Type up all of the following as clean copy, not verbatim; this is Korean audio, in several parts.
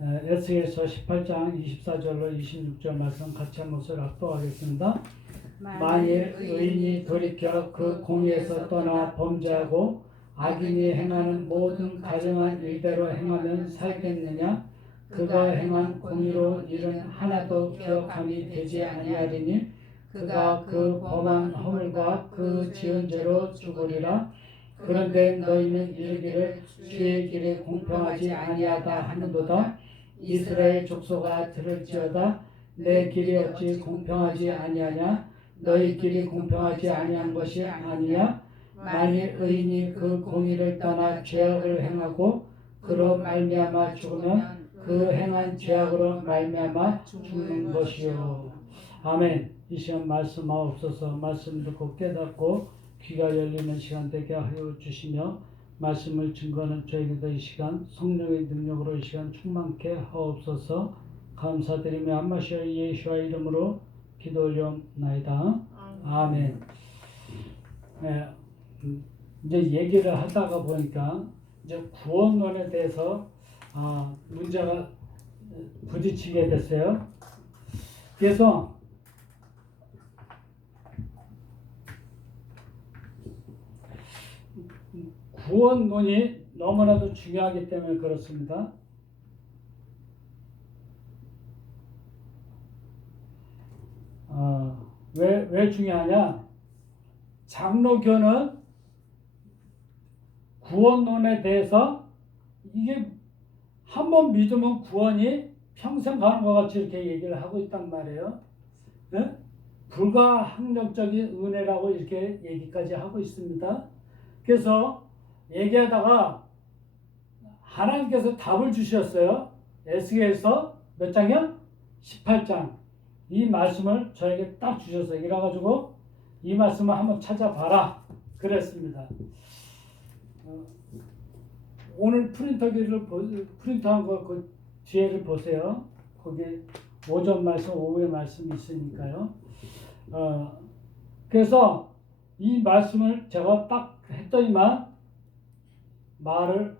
에스겔서 18장 24절로 26절 말씀 같이 한 목소리 합독하겠습니다. 만일 의인이 돌이켜 그 공의에서 떠나 범죄하고 악인이 행하는 모든 가증한 일대로 행하면 살겠느냐? 그가 행한 공의로 일은 하나도 기억함이 되지 아니하리니 그가 그 범한 허물과 그 지은 죄로 죽으리라. 그런데 너희는 이르기를 주의 길이 공평하지 아니하다 하는도다. 이스라엘 족속아 들을지어다. 내 길이 어찌 공평하지 아니하냐? 너희 길이 공평하지 아니한 것이 아니냐? 만일 의인이 그 공의를 떠나 죄악을 행하고 그로 말미암아 죽으면 그 행한 죄악으로 말미암아 죽는 것이요. 아멘. 이 시간 말씀하옵소서. 말씀 듣고 깨닫고 귀가 열리는 시간 되게 하여 주시며 말씀을 증거하는 저에게도 이 시간 성령의 능력으로 이 시간 충만케 하옵소서. 감사드리며 안마시아 예수와 이름으로 기도 올려나이다. 아멘. 네, 이제 얘기를 하다가 보니까 이제 구원론에 대해서 문제가 부딪히게 됐어요. 그래서 구원론이 너무나도 중요하기 때문에 그렇습니다. 왜 중요하냐? 장로교는 구원론에 대해서 이게 한번 믿으면 구원이 평생 가는 것 같이 이렇게 얘기를 하고 있단 말이에요. 네? 불가항력적인 은혜라고 이렇게 얘기까지 하고 있습니다. 그래서 얘기하다가 하나님께서 답을 주셨어요. 에스겔서 몇 장이요? 18장. 이 말씀을 저에게 딱 주셨어요. 이래가지고 이 말씀을 한번 찾아봐라 그랬습니다. 오늘 프린트한 거 그 뒤에를 보세요. 거기 오전 말씀, 오후의 말씀이 있으니까요. 그래서 이 말씀을 제가 딱 했더니만 말을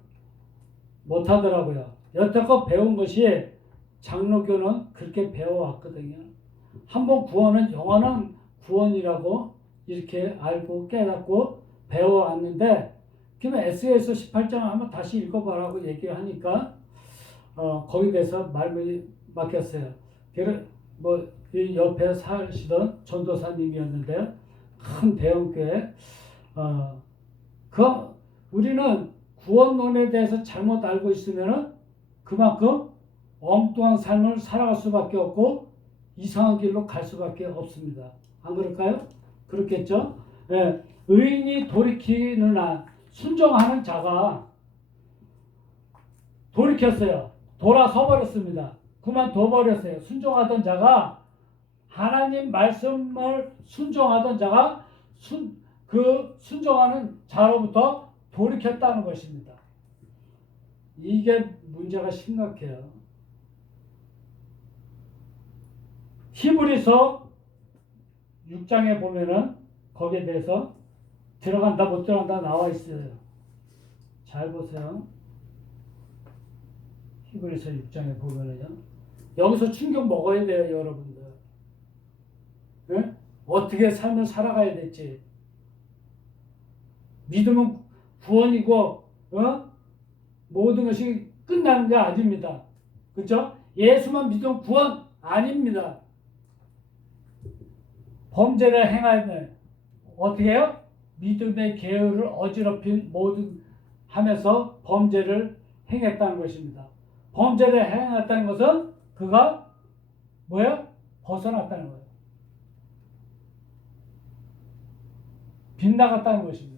못 하더라고요. 여태껏 배운 것이 장로교는 그렇게 배워왔거든요. 한번 구원은 영원한 구원이라고 이렇게 알고 깨닫고 배워왔는데, 그러면 에스겔서 18장을 한번 다시 읽어보라고 얘기하니까 거기에 대해서 말문이 막혔어요. 이 옆에 사시던 전도사님이었는데요. 큰 대형교회. 우리는 구원론에 대해서 잘못 알고 있으면은 그만큼 엉뚱한 삶을 살아갈 수밖에 없고 이상한 길로 갈 수밖에 없습니다. 안 그럴까요? 그렇겠죠? 네. 의인이 돌이키는 한 순종하는 자가 돌이켰어요. 돌아서 버렸습니다. 그만둬 버렸어요. 순종하던 자가 하나님 말씀을 순종하던 자가 순종하는 자로부터 돌이켰다는 것입니다. 이게 문제가 심각해요. 히브리서 6장에 보면은 거기에 대해서 들어간다 못 들어간다 나와 있어요. 잘 보세요. 히브리서 6장에 보면은요. 여기서 충격 먹어야 돼요, 여러분들. 네? 어떻게 삶을 살아가야 될지. 믿음은 구원이고 모든 것이 끝나는 게 아닙니다. 그렇죠? 예수만 믿으면 구원 아닙니다. 범죄를 행하면 어떻게 해요? 믿음의 계율을 어지럽힌 모든 하면서 범죄를 행했다는 것입니다. 범죄를 행했다는 것은 그가 뭐예요? 벗어났다는 거예요. 빗나갔다는 것입니다.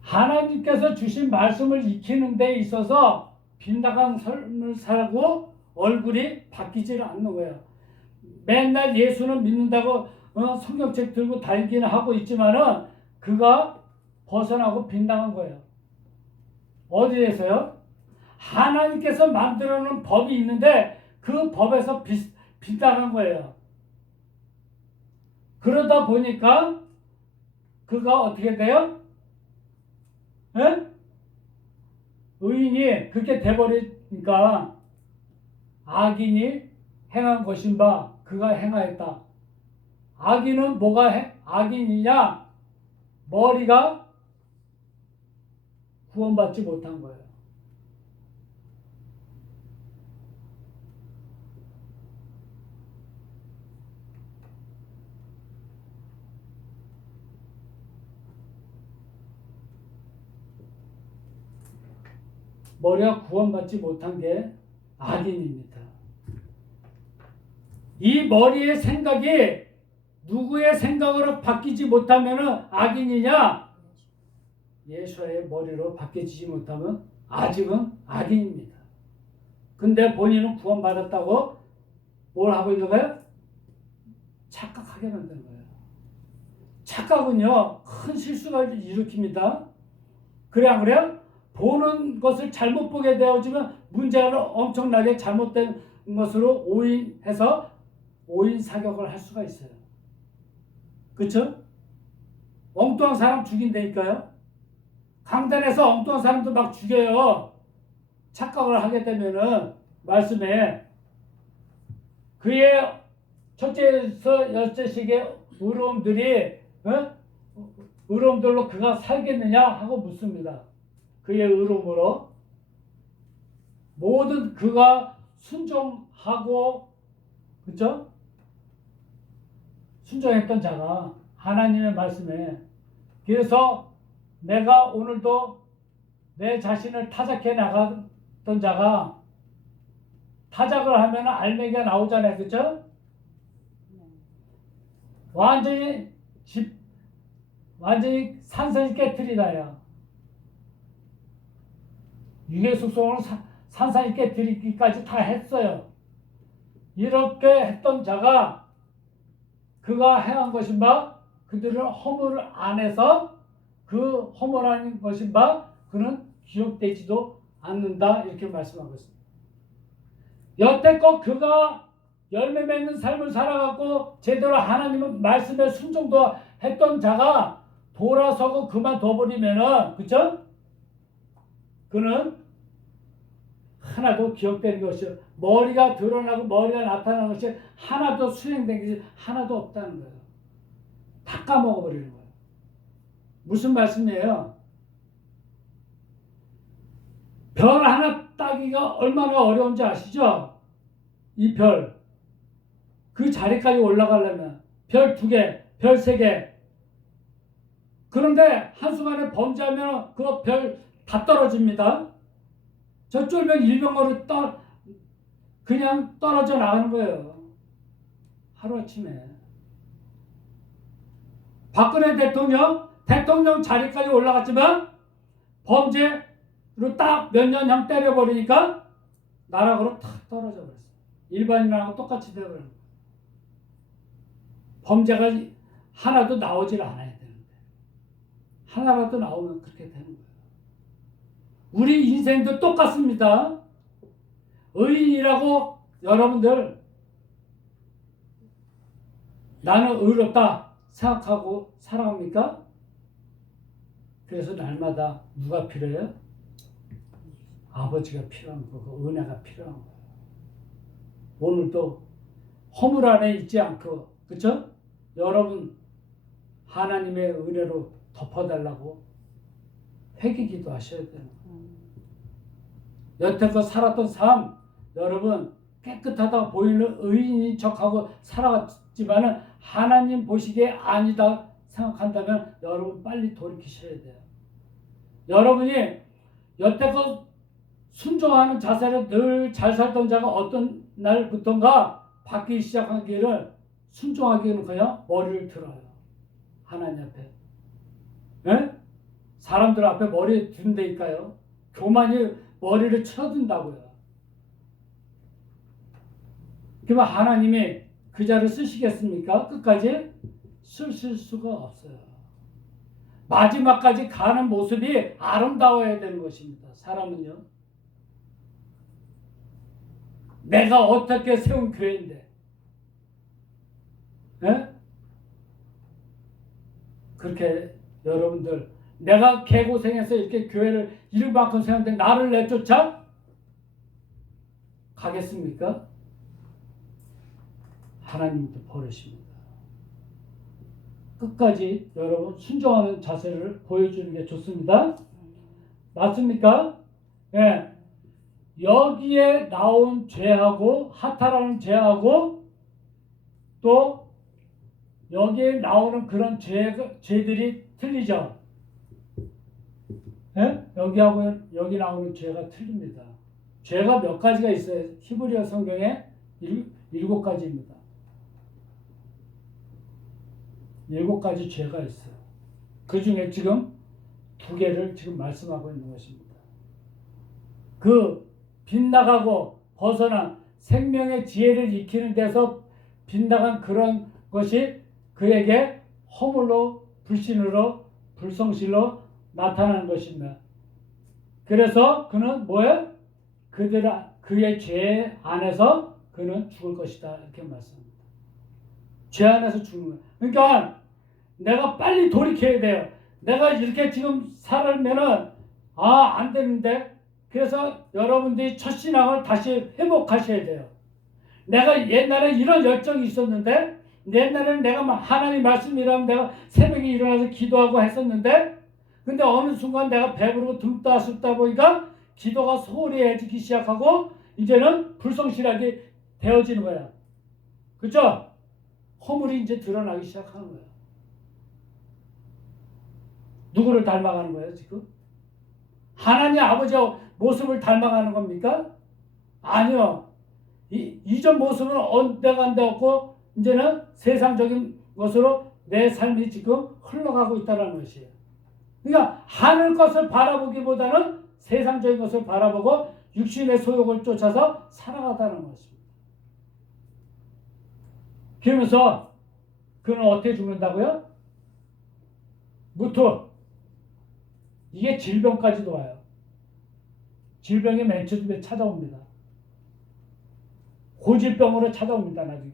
하나님께서 주신 말씀을 익히는 데 있어서 빗나간 삶을 살고 얼굴이 바뀌지를 않는 거예요. 맨날 예수는 믿는다고 성경책 들고 다니기는 하고 있지만은 그가 벗어나고 빗나간 거예요. 어디에서요? 하나님께서 만들어 놓은 법이 있는데 그 법에서 빗나간 거예요. 그러다 보니까 그가 어떻게 돼요? 에? 의인이 그렇게 돼버리니까 악인이 행한 것인 바 그가 행하였다. 악인은 뭐가 악인이냐? 머리가 구원받지 못한 거예요. 머리가 구원받지 못한 게 악인입니다. 이 머리의 생각이 누구의 생각으로 바뀌지 못하면 악인이냐? 예수의 머리로 바뀌지 못하면 아직은 악인입니다. 근데 본인은 구원받았다고 뭘 하고 있는 거예요? 착각하게 만드는 거예요. 착각은요, 큰 실수를 일으킵니다. 그래 안 그래요? 보는 것을 잘못 보게 되어지면 문제가 엄청나게 잘못된 것으로 오인해서 오인 사격을 할 수가 있어요. 그렇죠? 엉뚱한 사람 죽인다니까요. 강단에서 엉뚱한 사람도 막 죽여요. 착각을 하게 되면은 말씀에 그의 첫째에서 여섯씩의 의로움들이 의로움들로 그가 살겠느냐 하고 묻습니다. 그의 의로움으로 모든 그가 순종하고 그렇죠? 순종했던 자가 하나님의 말씀에 그래서 내가 오늘도 내 자신을 타작해 나갔던 자가 타작을 하면 알맹이가 나오잖아요. 그렇죠? 완전히 산산이 깨트리다야. 유괴 숙성을 산산이 깨트리기까지 다 했어요. 이렇게 했던 자가 그가 행한 것인 바 그들을 허물 안에서 그 허물한 것인 바 그는 기억되지도 않는다 이렇게 말씀하고 있습니다. 여태껏 그가 열매 맺는 삶을 살아가고 제대로 하나님의 말씀에 순종도 했던 자가 돌아서고 그만둬버리면은 그쵸? 그는 하나도 기억되는 것이 머리가 드러나고 머리가 나타나는 것이 하나도 수행된 것이 하나도 없다는 거예요. 다 까먹어버리는 거예요. 무슨 말씀이에요? 별 하나 따기가 얼마나 어려운지 아시죠? 이 별. 그 자리까지 올라가려면 별 2개, 별 3개. 그런데 한순간에 범죄하면 그 별 다 떨어집니다. 저 쫄면 일병으로 그냥 떨어져 나가는 거예요. 하루아침에. 박근혜 대통령 자리까지 올라갔지만 범죄로 딱 몇 년 형 때려버리니까 나락으로 탁 떨어져 버렸어요. 일반인하고 똑같이 되어버려요. 범죄가 하나도 나오질 않아야 되는데 하나라도 나오면 그렇게 되는 거예요. 우리 인생도 똑같습니다. 의인이라고 여러분들 나는 의롭다 생각하고 살아갑니까? 그래서 날마다 누가 필요해요? 아버지가 필요한 거고 은혜가 필요한 거예요. 오늘도 허물 안에 있지 않고 그렇죠? 여러분 하나님의 은혜로 덮어달라고 회개기도 하셔야 돼요. 여태껏 살았던 삶 여러분 깨끗하다 보이는 의인인 척하고 살아갔지만은 하나님 보시기에 아니다 생각한다면 여러분 빨리 돌이키셔야 돼요. 여러분이 여태껏 순종하는 자세를 늘 잘 살던 자가 어떤 날부터인가 바뀌기 시작하기를 순종하기는 그냥 머리를 들어요. 하나님 앞에. 에? 사람들 앞에 머리 든다니까요. 교만이 머리를 쳐든다고요. 그러면 하나님이 그 자를 쓰시겠습니까? 끝까지? 쓰실 수가 없어요. 마지막까지 가는 모습이 아름다워야 되는 것입니다. 사람은요. 내가 어떻게 세운 교회인데 에? 그렇게 여러분들 내가 개고생해서 이렇게 교회를 이름만큼 세웠는데 나를 내쫓아? 가겠습니까? 하나님도 버리십니다. 끝까지 여러분 순종하는 자세를 보여주는 게 좋습니다. 맞습니까? 예. 여기에 나온 죄하고 하타라는 죄하고 또 여기에 나오는 그런 죄들이 틀리죠. 예? 여기하고 여기 나오는 죄가 틀립니다. 죄가 몇 가지가 있어요. 히브리어 성경에 7가지입니다. 7가지 죄가 있어요. 그 중에 지금 2개를 지금 말씀하고 있는 것입니다. 그 빗나가고 벗어난 생명의 지혜를 익히는 데서 빗나간 그런 것이 그에게 허물로 불신으로 불성실로 나타나는 것입니다. 그래서 그는 뭐예요? 그의 죄 안에서 그는 죽을 것이다 이렇게 말씀합니다. 죄 안에서 죽는 거예요. 그러니까 내가 빨리 돌이켜야 돼요. 내가 이렇게 지금 살면은 안 되는데 그래서 여러분들이 첫신앙을 다시 회복하셔야 돼요. 내가 옛날에 이런 열정이 있었는데 옛날에는 내가 하나님 말씀이라면 내가 새벽에 일어나서 기도하고 했었는데 근데 어느 순간 내가 배부르고 듬다 습다 보니까 기도가 소홀해지기 시작하고 이제는 불성실하게 되어지는 거야. 그렇죠? 허물이 이제 드러나기 시작하는 거야. 누구를 닮아가는 거예요 지금? 하나님 아버지의 모습을 닮아가는 겁니까? 아니요. 이전 모습은 언제간데 없고 이제는 세상적인 것으로 내 삶이 지금 흘러가고 있다는 것이에요. 그러니까 하늘 것을 바라보기보다는 세상적인 것을 바라보고 육신의 소욕을 쫓아서 살아가다는 것입니다. 그러면서 그는 어떻게 죽는다고요? 무토. 이게 질병까지도 와요. 질병이 맨 처음에 찾아옵니다. 고질병으로 찾아옵니다. 나중에.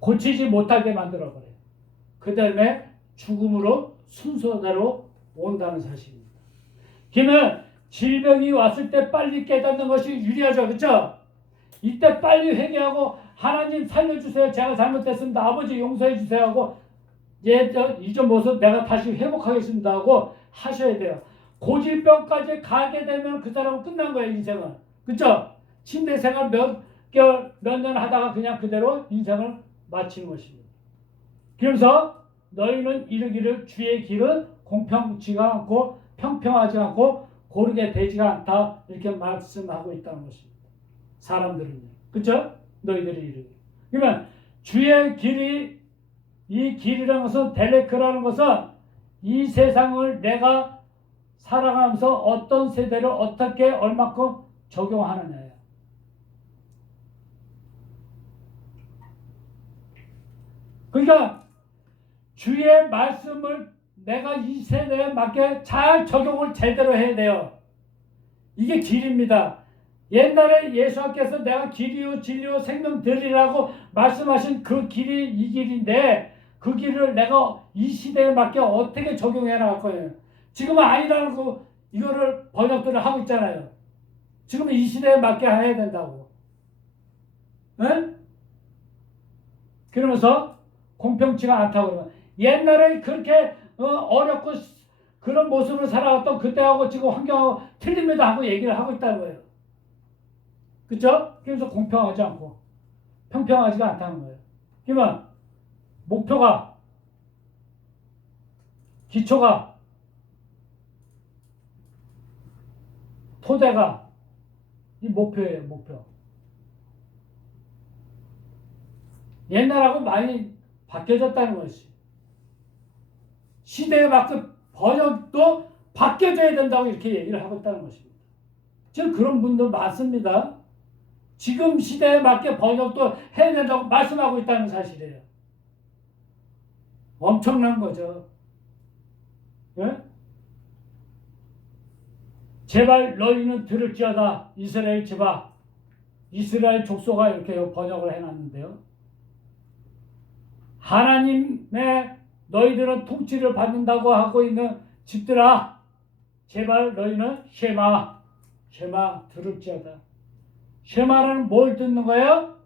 고치지 못하게 만들어버려요. 그 다음에 죽음으로 순서대로 온다는 사실입니다. 그러면 질병이 왔을 때 빨리 깨닫는 것이 유리하죠. 그렇죠? 이때 빨리 회개하고 하나님 살려주세요. 제가 잘못했습니다. 아버지 용서해 주세요 하고 이전 모습 내가 다시 회복하겠습니다 하고 하셔야 돼요. 고질병까지 가게 되면 그 사람은 끝난 거예요. 인생은. 그렇죠? 침대 생활 몇 년 하다가 그냥 그대로 인생을 마치는 것입니다. 그래서 너희는 이르기를 주의 길은 공평치가 않고 평평하지 않고 고르게 되지가 않다 이렇게 말씀하고 있다는 것입니다. 사람들은요. 그렇죠? 너희들이 이르기. 그러면 주의 길이 이 길이라는 것은 델레크라는 것은 이 세상을 내가 살아가면서 어떤 세대를 어떻게 얼마큼 적용하느냐예요. 그러니까 주의 말씀을 내가 이 세대에 맞게 잘 적용을 제대로 해야 돼요. 이게 길입니다. 옛날에 예수님께서 내가 길이요 진리요 생명 되리라고 말씀하신 그 길이 이 길인데 그 길을 내가 이 시대에 맞게 어떻게 적용해 나갈 거예요. 지금은 아니라는 거 이거를 번역들을 하고 있잖아요. 지금은 이 시대에 맞게 해야 된다고. 네? 그러면서 공평치가 않다고 그러면 옛날에 그렇게 어렵고 그런 모습을 살아왔던 그때하고 지금 환경하고 틀립니다 하고 얘기를 하고 있다는 거예요. 그렇죠? 그래서 공평하지 않고 평평하지가 않다는 거예요. 그러면 목표가 기초가 토대가 이 목표예요. 목표. 옛날하고 많이 바뀌어졌다는 것이 시대에 맞게 번역도 바뀌어져야 된다고 이렇게 얘기를 하고 있다는 것입니다. 지금 그런 분들 많습니다. 지금 시대에 맞게 번역도 해야 된다고 말씀하고 있다는 사실이에요. 엄청난 거죠. 예? 제발 너희는 들을지어다 이스라엘 집아. 이스라엘 족속아 이렇게 번역을 해놨는데요. 하나님의 너희들은 통치를 받는다고 하고 있는 집들아, 제발 너희는 쉐마 들을지어다. 쉐마는 뭘 듣는 거예요?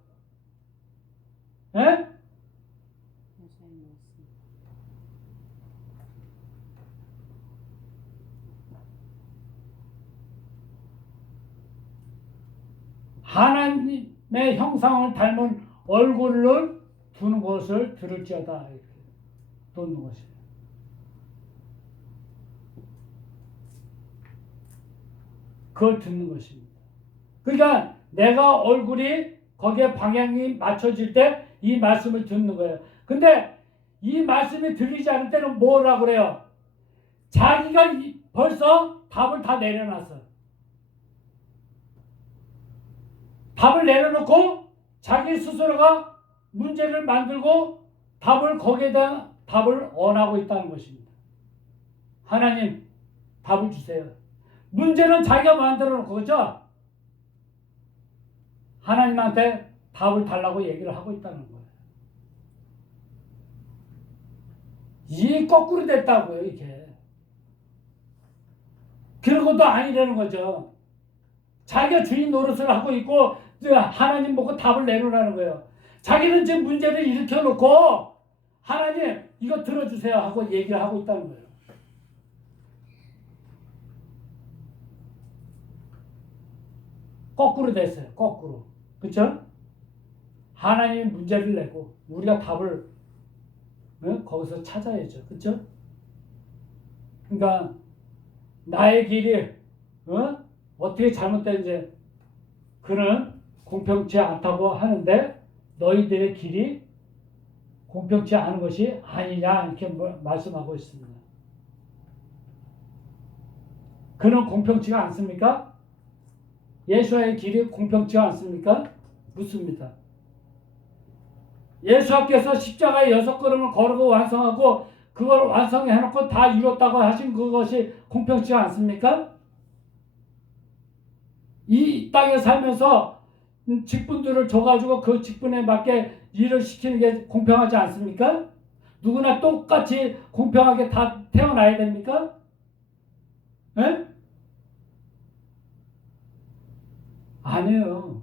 에? 하나님의 형상을 닮은 얼굴을 두는 것을 들을지어다. 이렇게 듣는 것이에요. 그걸 듣는 것입니다. 그러니까 내가 얼굴이 거기에 방향이 맞춰질 때 이 말씀을 듣는 거예요. 근데 이 말씀이 들리지 않을 때는 뭐라고 그래요? 자기가 벌써 답을 다 내려놨어요. 답을 내려놓고 자기 스스로가 문제를 만들고 거기에 대한 답을 원하고 있다는 것입니다. 하나님, 답을 주세요. 문제는 자기가 만들어 놓고, 그죠? 하나님한테 답을 달라고 얘기를 하고 있다는 거예요. 이 거꾸로 됐다고요, 이게. 그런 것도 아니라는 거죠. 자기가 주인 노릇을 하고 있고 하나님 보고 답을 내놓으라는 거예요. 자기는 지금 문제를 일으켜놓고 하나님 이거 들어주세요 하고 얘기를 하고 있다는 거예요. 거꾸로 됐어요. 거꾸로. 그렇죠? 하나님이 문제를 내고 우리가 답을 거기서 찾아야죠. 그렇죠? 그러니까 나의 길이 어떻게 잘못된지 그는 공평치 않다고 하는데 너희들의 길이 공평치 않은 것이 아니냐 이렇게 말씀하고 있습니다. 그는 공평치가 않습니까? 예수와의 길이 공평치가 않습니까? 묻습니다. 예수께서 십자가의 6걸음을 걸고 완성하고 그걸 완성해놓고 다 이뤘다고 하신 그것이 공평치가 않습니까? 이 땅에 살면서 직분들을 줘가지고 그 직분에 맞게 일을 시키는 게 공평하지 않습니까? 누구나 똑같이 공평하게 다 태어나야 됩니까? 에? 아니에요.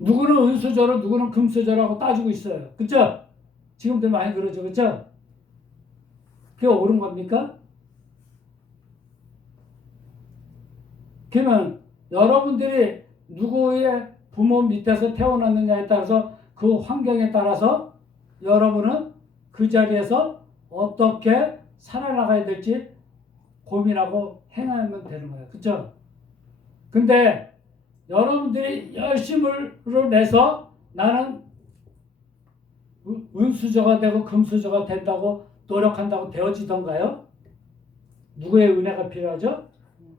누구는 은수저로 누구는 금수저라고 따지고 있어요. 그쵸? 지금도 많이 그러죠. 그쵸? 그게 옳은 겁니까? 그러면 여러분들이 누구의 부모 밑에서 태어났느냐에 따라서 그 환경에 따라서 여러분은 그 자리에서 어떻게 살아나가야 될지 고민하고 행하면 되는 거예요. 그쵸? 근데 여러분들이 열심을 내서 나는 은수저가 되고 금수저가 된다고 노력한다고 되어지던가요? 누구의 은혜가 필요하죠?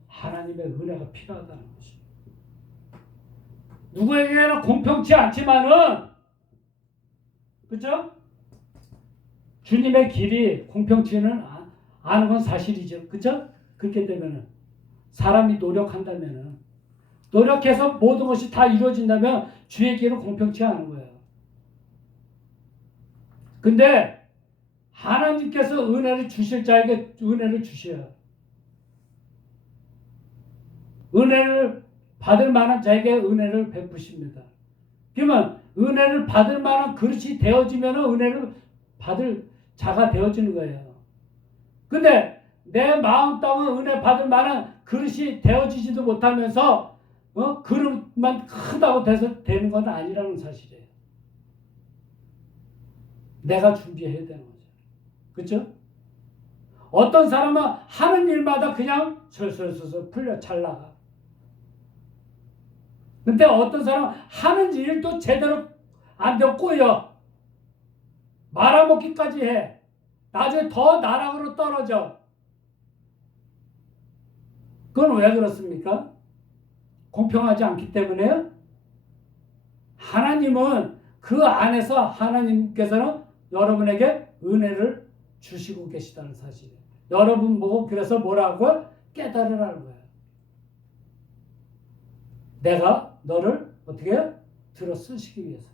하나님의 은혜가 필요하다는 것입니다. 누구에게나 공평치 않지만은 그죠? 주님의 길이 공평치는 않은 건 사실이죠. 그죠? 그렇기 때문에 사람이 노력한다면은 노력해서 모든 것이 다 이루어진다면 주의 길은 공평치 않은 거예요. 근데 하나님께서 은혜를 주실 자에게 은혜를 주셔요. 은혜를 받을 만한 자에게 은혜를 베푸십니다. 그러면 은혜를 받을 만한 그릇이 되어지면 은혜를 받을 자가 되어지는 거예요. 근데 내 마음 땅은 은혜 받을 만한 그릇이 되어지지도 못하면서 그릇만 크다고 돼서 되는 건 아니라는 사실이에요. 내가 준비해야 되는 거죠. 그렇죠? 어떤 사람은 하는 일마다 그냥 설설설설 풀려 잘 나가. 근데 어떤 사람은 하는 일도 제대로 안 되고 꼬여. 말아먹기까지 해. 나중에 더 나락으로 떨어져. 그건 왜 그렇습니까? 공평하지 않기 때문에요. 하나님은 그 안에서 하나님께서는 여러분에게 은혜를 주시고 계시다는 사실이에요. 여러분 보고 그래서 뭐라고? 깨달으라는 거예요. 내가 너를 어떻게 들어 쓰시기 위해서.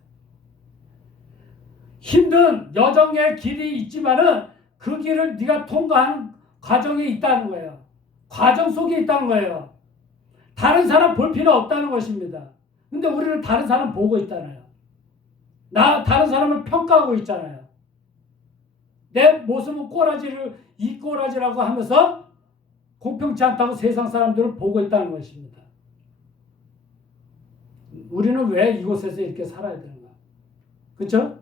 힘든 여정의 길이 있지만은 그 길을 네가 통과하는 과정에 있다는 거예요. 과정 속에 있다는 거예요. 다른 사람 볼 필요 없다는 것입니다. 근데 우리는 다른 사람 보고 있잖아요. 다른 사람을 평가하고 있잖아요. 내 모습은 이 꼬라지라고 하면서 공평치 않다고 세상 사람들을 보고 있다는 것입니다. 우리는 왜 이곳에서 이렇게 살아야 되는가? 그렇죠?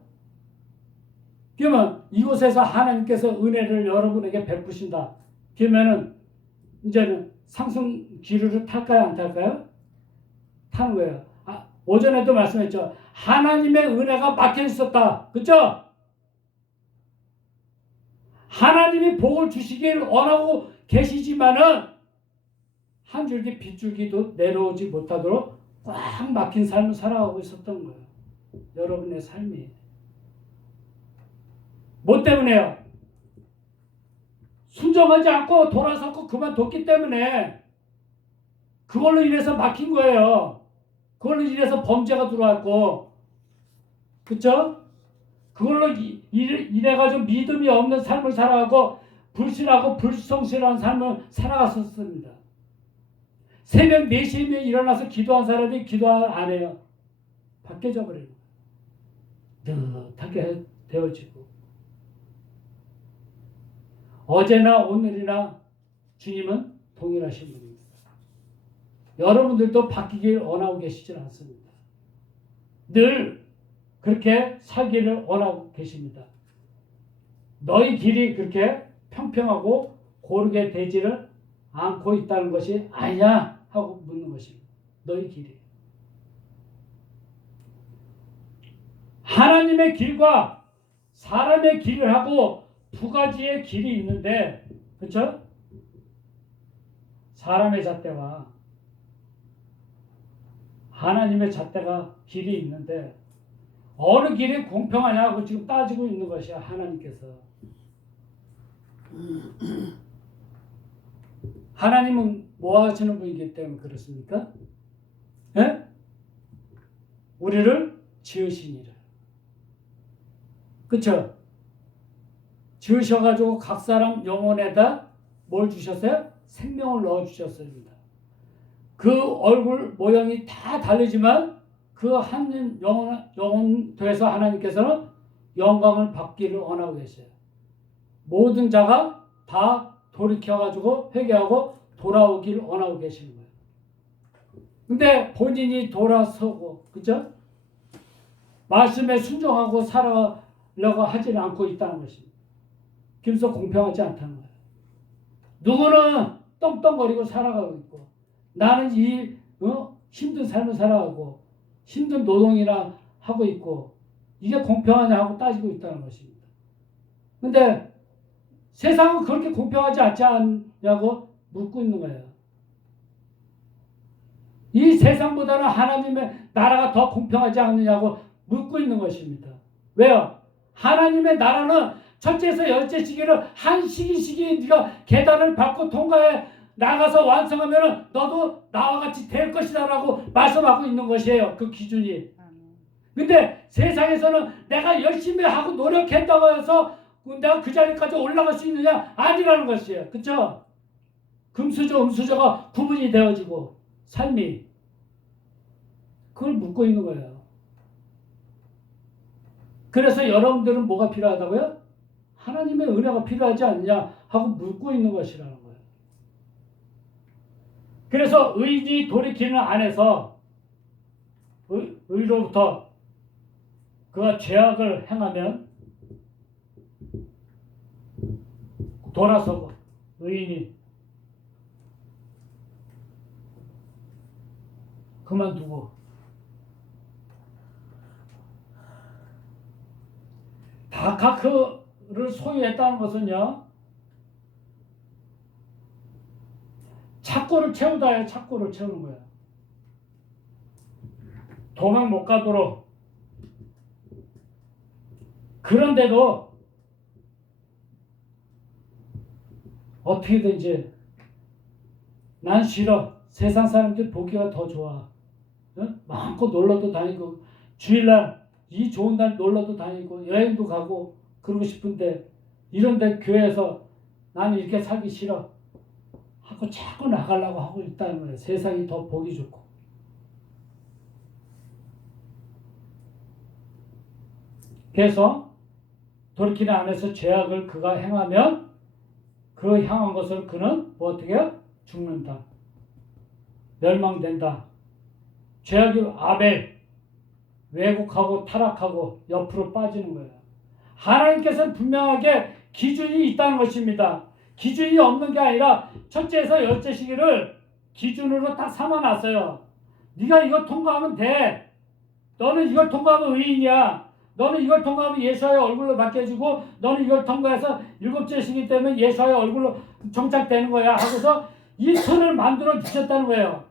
그러면 이곳에서 하나님께서 은혜를 여러분에게 베푸신다. 그러면은 이제는 상승 기류를 탈까요? 안 탈까요? 타는 거예요. 오전에도 말씀했죠. 하나님의 은혜가 막혀 있었다. 그렇죠? 하나님이 복을 주시길 원하고 계시지만은 한 줄기 빗줄기도 내려오지 못하도록 꽉 막힌 삶을 살아가고 있었던 거예요. 여러분의 삶이. 뭐 때문에요? 순종하지 않고 돌아섰고 그만뒀기 때문에 그걸로 인해서 막힌 거예요. 그걸로 인해서 범죄가 들어왔고, 그쵸? 그걸로 인해가지고 믿음이 없는 삶을 살아가고 불신하고 불성실한 삶을 살아갔었습니다. 새벽 4시에 일어나서 기도한 사람이 기도 안 해요. 바뀌어져 버려요. 느긋하게 되어지고. 어제나 오늘이나 주님은 동일하신 분입니다. 여러분들도 바뀌길 원하고 계시지 않습니다. 늘 그렇게 살기를 원하고 계십니다. 너희 길이 그렇게 평평하고 고르게 되지를 않고 있다는 것이 아니냐 하고 묻는 것입니다. 너희 길이. 하나님의 길과 사람의 길을 하고 두 가지의 길이 있는데, 그렇죠? 사람의 잣대와 하나님의 잣대가 길이 있는데 어느 길이 공평하냐고 지금 따지고 있는 것이야. 하나님께서. 하나님은 뭐 하시는 분이기 때문에 그렇습니까? 예? 우리를 지으시니라. 그쵸? 지으셔가지고 각 사람 영혼에다 뭘 주셨어요? 생명을 넣어주셨습니다. 그 얼굴 모양이 다 다르지만 그 한 영혼에서 하나님께서는 영광을 받기를 원하고 계세요. 모든 자가 다 돌이켜가지고 회개하고 돌아오기를 원하고 계시는 거예요. 근데 본인이 돌아서고, 그죠? 말씀에 순종하고 살아가려고 하지는 않고 있다는 것입니다. 그래서 공평하지 않다는 거예요. 누구는 떵떵거리고 살아가고 있고, 나는 힘든 삶을 살아가고, 힘든 노동이나 하고 있고, 이게 공평하냐 하고 따지고 있다는 것입니다. 근데 세상은 그렇게 공평하지 않지 않냐고 묻고 있는 거예요. 이 세상보다는 하나님의 나라가 더 공평하지 않느냐고 묻고 있는 것입니다. 왜요? 하나님의 나라는 첫째에서 열째 시기를 한 시기 네가 계단을 밟고 통과해 나가서 완성하면 너도 나와 같이 될 것이다 라고 말씀하고 있는 것이에요. 그 기준이. 근데 세상에서는 내가 열심히 하고 노력했다고 해서 내가 그 자리까지 올라갈 수 있느냐? 아니라는 것이에요. 그쵸? 금수저, 음수저가 구분이 되어지고 삶이. 그걸 묻고 있는 거예요. 그래서 여러분들은 뭐가 필요하다고요? 하나님의 은혜가 필요하지 않느냐 하고 묻고 있는 것이라는 거예요. 그래서 의지 돌이키는 안에서 의로부터 그가 죄악을 행하면 돌아서고 의인이 그만두고 다카크를 소유했다는 것은요, 착고를 채우다예요. 착고를 채우는 거예요. 도망 못 가도록. 그런데도 어떻게든지 난 싫어. 세상 사람들 보기가 더 좋아. 어? 마음껏 놀러도 다니고 주일날 이 좋은 날 놀러도 다니고 여행도 가고 그러고 싶은데 이런데 교회에서 나는 이렇게 살기 싫어 하고 자꾸 나가려고 하고 있다는 거예요. 세상이 더 보기 좋고. 그래서 돌이키는 안에서 죄악을 그가 행하면 그 향한 것을 그는 뭐 어떻게 해요? 죽는다. 멸망된다. 죄악이 아벨 왜곡하고 타락하고 옆으로 빠지는 거예요. 하나님께서는 분명하게 기준이 있다는 것입니다. 기준이 없는 게 아니라 첫째에서 열째 시기를 기준으로 딱 삼아놨어요. 네가 이걸 통과하면 돼. 너는 이걸 통과하면 의인이야. 너는 이걸 통과하면 예수와의 얼굴로 바뀌어지고 너는 이걸 통과해서 일곱째 시기 때문에 예수와의 얼굴로 정착되는 거야 하고서 이 틀을 만들어 주셨다는 거예요.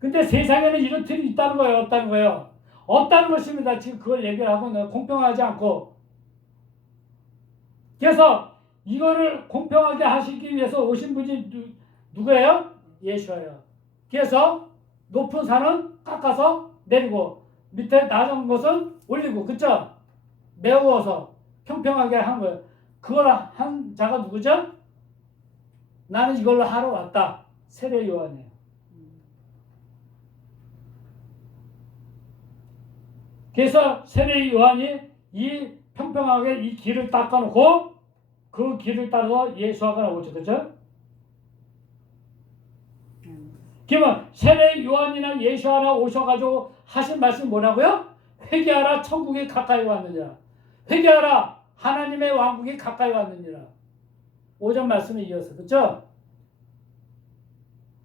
근데 세상에는 이런 틀이 있다는 거예요? 없다는 거예요? 없다는 것입니다. 지금 그걸 얘기를 하고 공평하지 않고. 그래서 이거를 공평하게 하시기 위해서 오신 분이 누구예요? 예수예요. 그래서 높은 산은 깎아서 내리고 밑에 낮은 것은 올리고, 그쵸? 메워서 평평하게 한 거예요. 그걸 한 자가 누구죠? 나는 이걸로 하러 왔다. 세례 요한이에요. 그래서 세례 요한이 이 평평하게 이 길을 닦아놓고 그 길을 따라서 예수가 나오죠. 그죠? 그러면 세례 요한이나 예수하나 오셔가지고 하신 말씀 뭐라고요? 회개하라, 천국이 가까이 왔느니라. 회개하라, 하나님의 왕국이 가까이 왔느니라. 5절 말씀에 이어서. 그렇죠?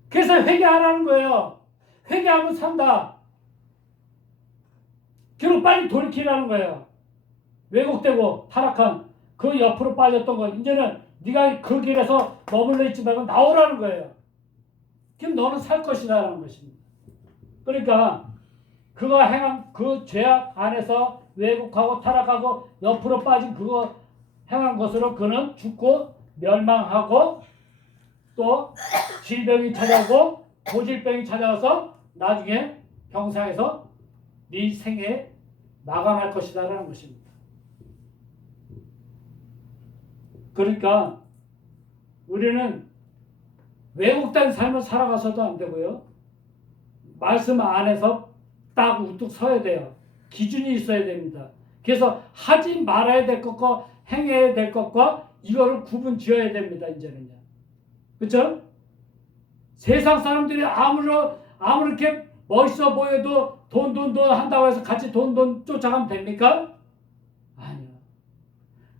그래서 회개하라는 거예요. 회개하면 산다. 그리고 빨리 돌이키라는 거예요. 왜곡되고 타락한 그 옆으로 빠졌던 거 이제는 네가 그 길에서 머물러 있지 말고 나오라는 거예요. 그럼 너는 살 것이다라는 것입니다. 그러니까 그가 행한 그 죄악 안에서 왜곡하고 타락하고 옆으로 빠진 그거 행한 것으로 그는 죽고 멸망하고 또 질병이 찾아오고 고질병이 찾아와서 나중에 병상에서 네 생에 마감할 것이다라는 것입니다. 그러니까 우리는 왜곡된 삶을 살아가서도 안 되고요. 말씀 안에서 딱 우뚝 서야 돼요. 기준이 있어야 됩니다. 그래서 하지 말아야 될 것과 행해야 될 것과 이거를 구분 지어야 됩니다. 이제는요. 그렇죠? 세상 사람들이 아무렇게 멋있어 보여도 돈 한다고 해서 같이 돈 쫓아가면 됩니까? 아니요.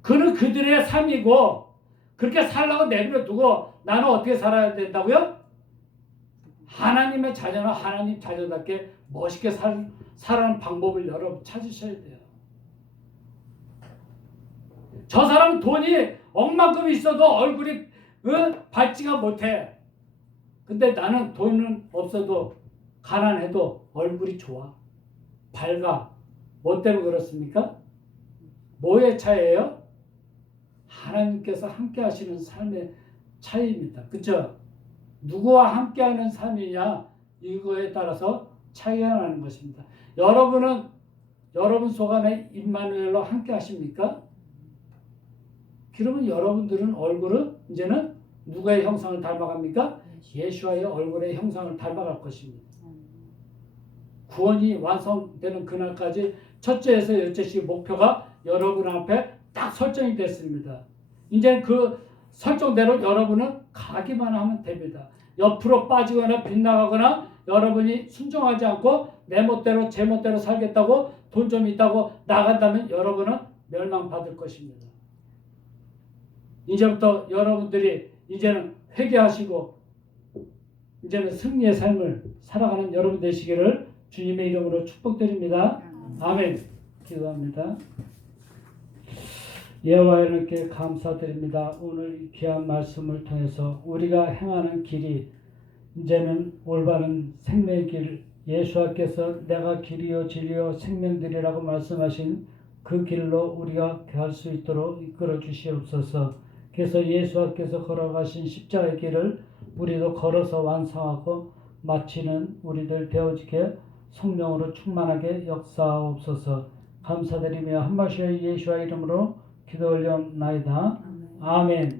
그는 그들의 삶이고 그렇게 살라고 내버려 두고 나는 어떻게 살아야 된다고요? 하나님의 자녀는 하나님 자녀답게 멋있게 살아가는 방법을 여러분 찾으셔야 돼요. 저 사람은 돈이 억만큼 있어도 얼굴이 밝지가 못해. 근데 나는 돈은 없어도 가난해도 얼굴이 좋아. 밝아. 뭐 때문에 그렇습니까? 뭐의 차이예요? 하나님께서 함께 하시는 삶의 차이입니다. 그렇죠? 누구와 함께하는 삶이냐 이거에 따라서 차이가 나는 것입니다. 여러분은 여러분 속 안에 임마누엘로 함께 하십니까? 그러면 여러분들은 얼굴은 이제는 누구의 형상을 닮아갑니까? 예수와의 얼굴의 형상을 닮아갈 것입니다. 구원이 완성되는 그날까지 첫째에서 열째씩 목표가 여러분 앞에 딱 설정이 됐습니다. 이제 그 설정대로 여러분은 가기만 하면 됩니다. 옆으로 빠지거나 빗나가거나 여러분이 순종하지 않고 내 멋대로 제 멋대로 살겠다고 돈 좀 있다고 나간다면 여러분은 멸망받을 것입니다. 이제부터 여러분들이 이제는 회개하시고 이제는 승리의 삶을 살아가는 여러분 되시기를 주님의 이름으로 축복드립니다. 아멘. 기도합니다. 여호와께 감사드립니다. 오늘 귀한 말씀을 통해서 우리가 행하는 길이 이제는 올바른 생명의 길, 예수께서 내가 길이요 진리요 생명들이라고 말씀하신 그 길로 우리가 갈 수 있도록 이끌어 주시옵소서. 그래서 예수께서 걸어가신 십자가의 길을 우리도 걸어서 완성하고 마치는 우리들 되어지게 성령으로 충만하게 역사옵소서. 감사드리며 한 번씩 예수와 이름으로 기도 올려나이다. 아멘.